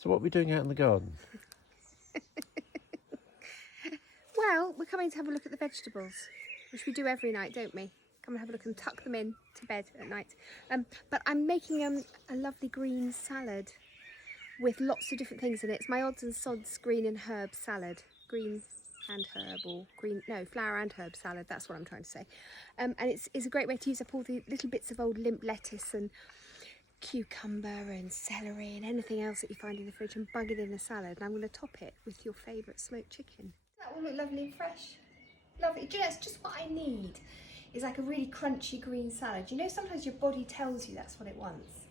So what are we doing out in the garden? Well, we're coming to have a look at the vegetables, which we do every night, don't we? Come and have a look and tuck them in to bed at night. But I'm making a lovely green salad with lots of different things in it. It's my odds and sods green and herb salad. Green and herb, or green, no, flower and herb salad, that's what I'm trying to say. And it's a great way to use up all the little bits of old limp lettuce and cucumber and celery and anything else that you find in the fridge and bung it in a salad. And I'm going to top it with your favourite smoked chicken. That will look lovely and fresh. Lovely. Do you know, it's just what I need. It's like a really crunchy green salad. You know, sometimes your body tells you that's what it wants.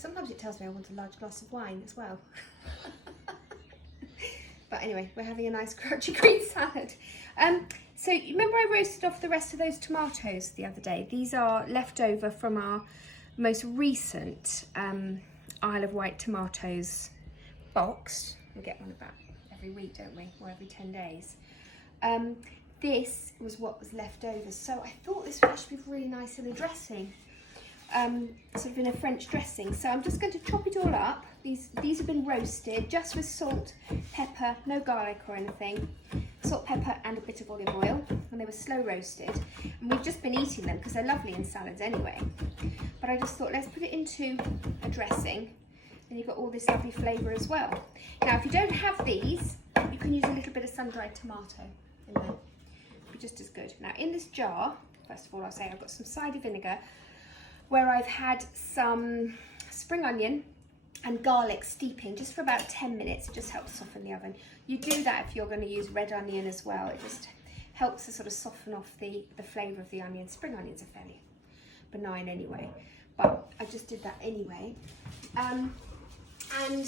Sometimes it tells me I want a large glass of wine as well. But anyway, we're having a nice crunchy green salad. So you remember I roasted off the rest of those tomatoes the other day? These are left over from our most recent Isle of Wight tomatoes box. We get one about every week, don't we? Or every 10 days. This was what was left over. So I thought this would actually be really nice in a dressing. Sort of in a French dressing. So I'm just going to chop it all up. These have been roasted just with salt, pepper, no garlic or anything. Salt, pepper and a bit of olive oil, and they were slow roasted. And we've just been eating them because they're lovely in salads anyway. But I just thought, let's put it into a dressing, and you've got all this lovely flavour as well. Now, if you don't have these, you can use a little bit of sun-dried tomato in there. It'll be just as good. Now, in this jar, first of all, I'll say I've got some cider vinegar, where I've had some spring onion and garlic steeping just for about 10 minutes. It just helps soften the oven. You do that if you're going to use red onion as well. It just helps to sort of soften off the flavour of the onion. Spring onions are fairly benign anyway, but I just did that anyway. And I'm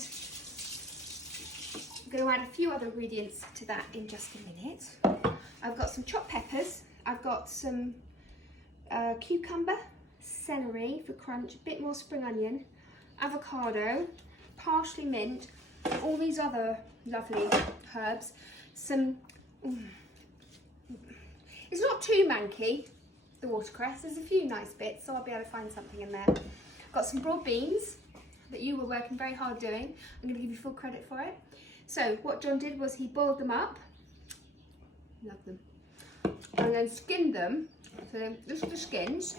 going to add a few other ingredients to that in just a minute. I've got some chopped peppers. I've got some cucumber, celery for crunch, a bit more spring onion, avocado, parsley, mint, all these other lovely herbs. It's not too manky, the watercress. There's a few nice bits, so I'll be able to find something in there. Got some broad beans that you were working very hard doing. I'm going to give you full credit for it. So what John did was he boiled them up, love them, and then skinned them. So this are the skins.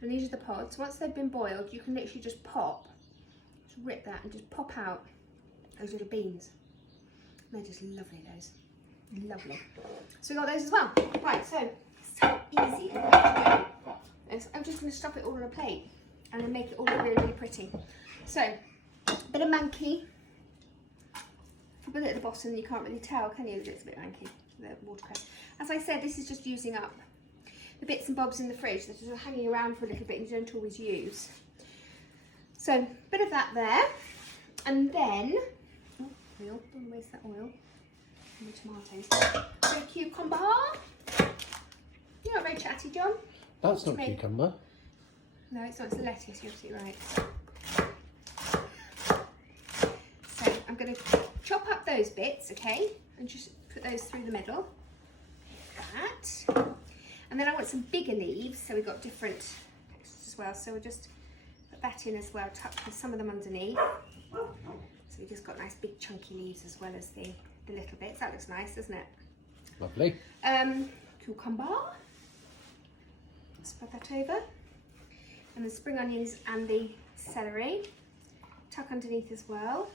And these are the pods. Once they've been boiled, you can literally just rip that and just pop out those little beans. They're just lovely, those. Lovely. So we got those as well. Right, so easy. I'm just going to stuff it all on a plate and then make it all look really, really pretty. So, a bit of manky. Put it at the bottom, you can't really tell, can you, that it's a bit manky, the watercress. As I said, this is just using up the bits and bobs in the fridge that are hanging around for a little bit and you don't always use. So a bit of that there, and then oil, don't waste that oil. And the tomatoes. A bit of cucumber. You're not very chatty, John. That's not cucumber. No, it's not. It's the lettuce. You're absolutely right. So I'm going to chop up those bits, okay, and just put those through the middle. Like that. And then I want some bigger leaves, so we've got different textures as well. So we'll just put that in as well, tuck some of them underneath. So we've just got nice big chunky leaves as well as the little bits. That looks nice, doesn't it? Lovely. Cucumber. Spread that over. And the spring onions and the celery. Tuck underneath as well.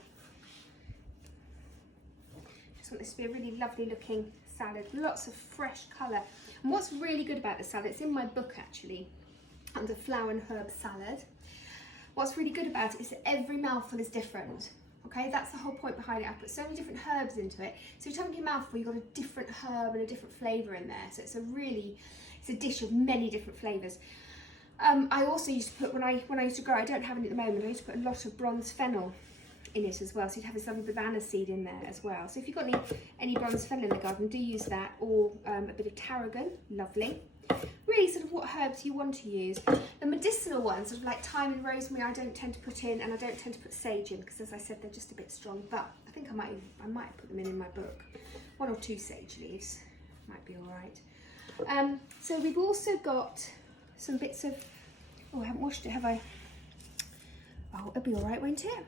Just want this to be a really lovely looking salad. Lots of fresh colour. And what's really good about the salad, it's in my book actually, under flower and herb salad. What's really good about it is that every mouthful is different. Okay, that's the whole point behind it. I put so many different herbs into it. So each time you mouthful, you've got a different herb and a different flavour in there. So it's a dish of many different flavours. I also used to put, when I used to grow, I don't have it at the moment, I used to put a lot of bronze fennel in it as well, so you'd have this lovely banana seed in there as well. So if you've got any bronze fennel in the garden, do use that, or a bit of tarragon, lovely. Really sort of what herbs you want to use. The medicinal ones, sort of like thyme and rosemary, I don't tend to put in, and I don't tend to put sage in, because as I said, they're just a bit strong, but I think I might put them in my book. 1 or 2 sage leaves, might be all right. So we've also got some bits of, oh, I haven't washed it, have I? Oh, it'll be all right, won't it?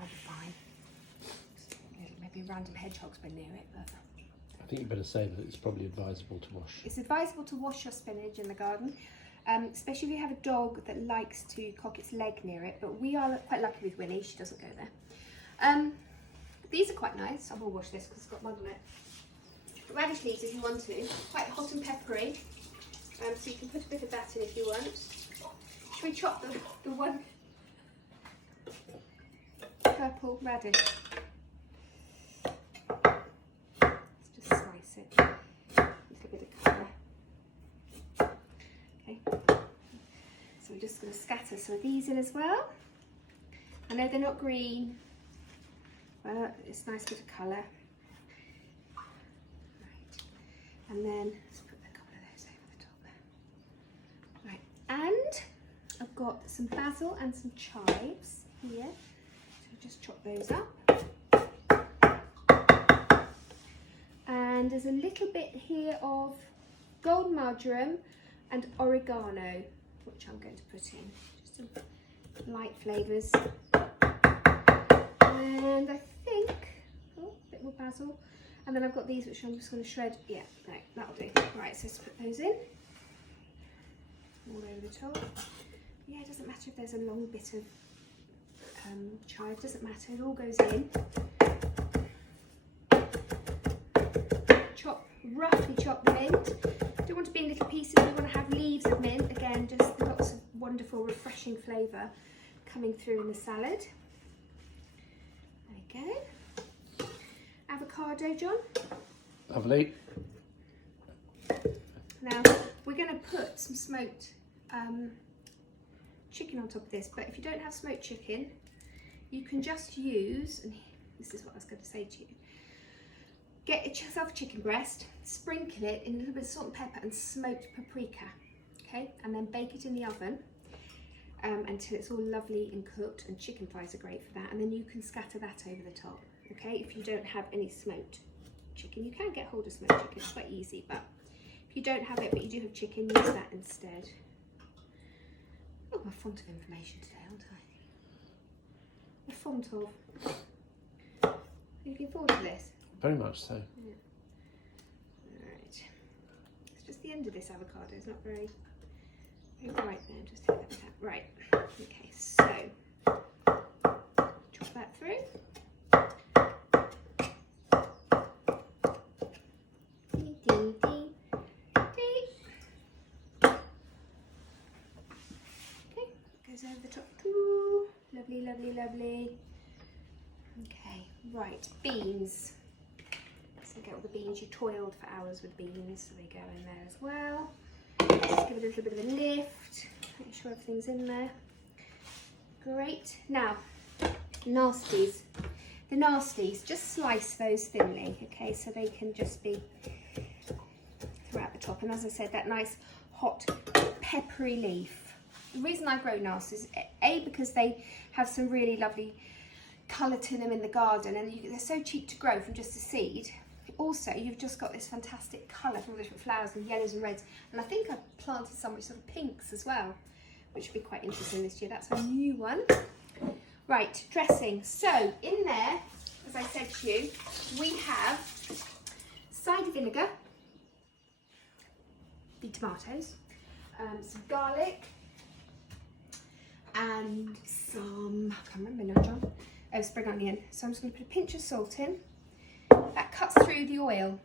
That'll be fine. Maybe random hedgehogs been near it, but I think you better say that it's probably advisable to wash. it's advisable to wash your spinach in the garden, especially if you have a dog that likes to cock its leg near it. But we are quite lucky with Winnie; she doesn't go there. These are quite nice. I will wash this because it's got mud on it. But radish leaves, if you want to, quite hot and peppery. So you can put a bit of that in if you want. Should we chop the one purple radish? Let's just slice it. A little bit of colour. Okay. So we're just going to scatter some of these in as well. I know they're not green, but it's a nice bit of colour. Right. And then let's put a couple of those over the top there. Right. And I've got some basil and some chives here. So just chop those up. And there's a little bit here of golden marjoram and oregano, which I'm going to put in. Just some light flavours. And I think, oh, a bit more basil. And then I've got these, which I'm just going to shred. Yeah, no, that'll do. Right, so let's put those in. All over the top. Yeah, it doesn't matter if there's a long bit of chive, doesn't matter, it all goes in. Roughly chop the mint. Don't want to be in little pieces, we want to have leaves of mint. Again, just lots of wonderful, refreshing flavour coming through in the salad. There we go. Avocado, John. Lovely. Now, we're going to put some smoked chicken on top of this, but if you don't have smoked chicken, you can just use, and this is what I was going to say to you, get yourself a chicken breast, sprinkle it in a little bit of salt and pepper and smoked paprika, okay? And then bake it in the oven until it's all lovely and cooked, and chicken thighs are great for that. And then you can scatter that over the top, okay? If you don't have any smoked chicken, you can get hold of smoked chicken, it's quite easy, but if you don't have it but you do have chicken, use that instead. Oh, I'm a font of information today, aren't I? A font of. Are you looking forward to this? Very much so. Yeah. Right. It's just the end of this avocado. It's not very bright there. Just take that out. Right. Okay. So chop that through. Dee, dee, dee, dee. Okay. Goes over the top. Ooh, lovely, lovely, lovely. Okay. Right. Beans. So get all the beans, you toiled for hours with beans, so they go in there as well. Just give it a little bit of a lift, make sure everything's in there. Great. Now, nasties. The nasties, just slice those thinly, okay, so they can just be throughout the top. And as I said, that nice hot peppery leaf. The reason I grow nasties is A, because they have some really lovely colour to them in the garden, and they're so cheap to grow from just a seed. Also, you've just got this fantastic colour from all the different flowers with yellows and reds. And I think I've planted some with sort of pinks as well, which would be quite interesting this year. That's a new one. Right, dressing. So in there, as I said to you, we have cider vinegar, the tomatoes, some garlic, and some, I can't remember now, John. Oh, spring onion. So I'm just going to put a pinch of salt in. That cuts through the oil.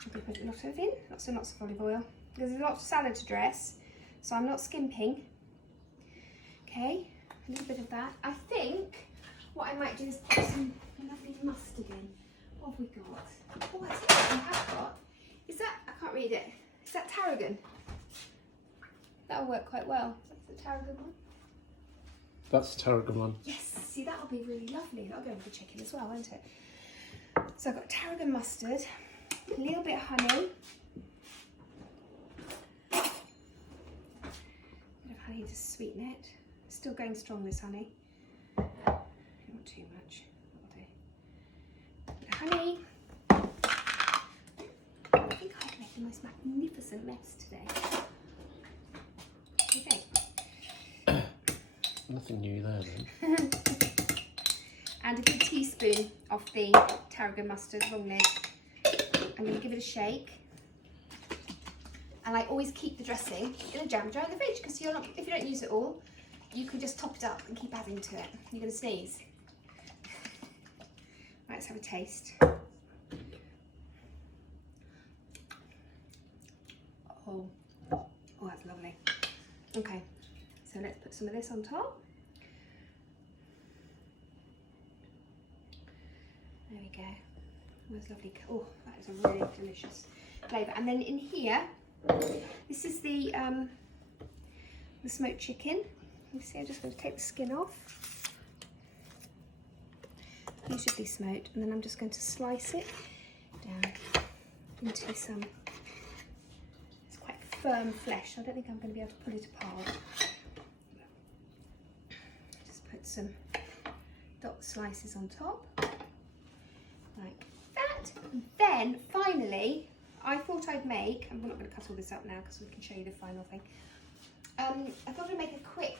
Should we put a lot of in? Lots and lots of olive oil. There's a lot of salad to dress, so I'm not skimping. Okay, a little bit of that. I think what I might do is put some lovely mustard in. What have we got? Oh, I think what we have got. Is that, I can't read it. Is that tarragon? That'll work quite well. That's the tarragon one. That's the tarragon one. Yes, see, that'll be really lovely. That'll go with the chicken as well, won't it? So I've got tarragon mustard, a little bit of honey. A bit of honey to sweeten it. Still going strong, this honey. Not too much. That'll do. Honey. I think I've made the most magnificent mess today. What do you think? Nothing new there then. and a good teaspoon of the tarragon mustard, long lid. I'm going to give it a shake. And I always keep the dressing in a jam jar in the fridge because if you don't use it all, you can just top it up and keep adding to it. You're going to sneeze. Right, let's have a taste. Oh, that's lovely. Okay, so let's put some of this on top. There we go. That's lovely. Oh, that is a really delicious flavour. And then in here, this is the smoked chicken. You see, I'm just going to take the skin off. Beautifully smoked, and then I'm just going to slice it down into some. It's quite firm flesh. I don't think I'm going to be able to pull it apart. Just put some dot slices on top, like that. And then finally, I thought I'd make, and we're not going to cut all this up now because we can show you the final thing. I thought I'd make a quick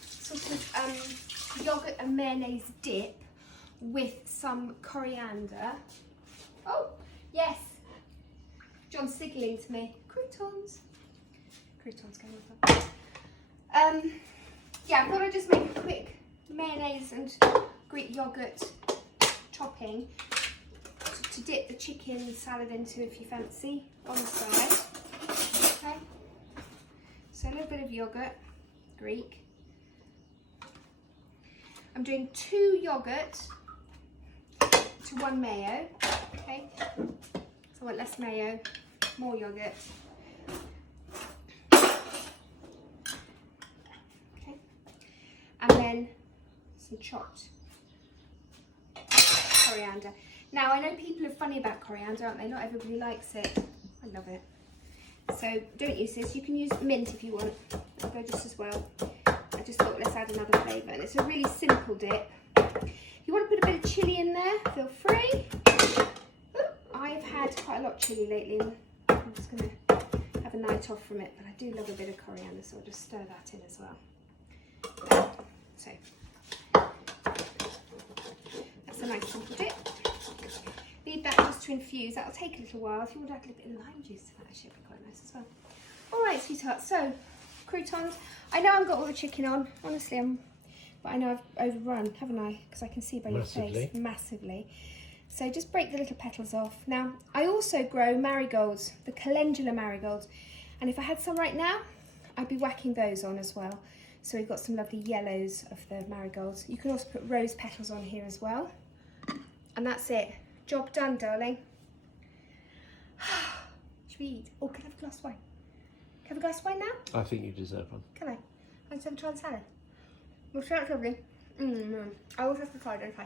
sort of yogurt and mayonnaise dip with some coriander. Oh, yes. John's signaling to me. Croutons. Croutons going on top. Yeah, I thought I'd just make a quick mayonnaise and Greek yogurt topping to dip the chicken salad into if you fancy on the side. Okay. So a little bit of yogurt, Greek. I'm doing 2 yogurt to 1 mayo. Okay. So I want less mayo, more yogurt. Okay. And then some chopped coriander. Now, I know people are funny about coriander, aren't they? Not everybody likes it. I love it. So don't use this. You can use mint if you want. That'll go just as well. I just thought let's add another flavour. And it's a really simple dip. If you want to put a bit of chilli in there, feel free. I've had quite a lot of chilli lately, and I'm just going to have a night off from it. But I do love a bit of coriander, so I'll just stir that in as well. So that's a nice simple dip. Leave that just to infuse. That'll take a little while. If you want to add a little bit of lime juice to that, actually, it'd be quite nice as well. All right, sweetheart. So, croutons. I know I've got all the chicken on, honestly, but I know I've overrun, haven't I? Because I can see by your face massively. So just break the little petals off. Now, I also grow marigolds, the calendula marigolds, and if I had some right now, I'd be whacking those on as well. So we've got some lovely yellows of the marigolds. You can also put rose petals on here as well, and that's it. Job done, darling. Should we eat? Oh, can I have a glass of wine? Can I have a glass of wine now? I think you deserve one. Can I? Let's have a try the salad. Well, so that's lovely. I also have to try it, don't I?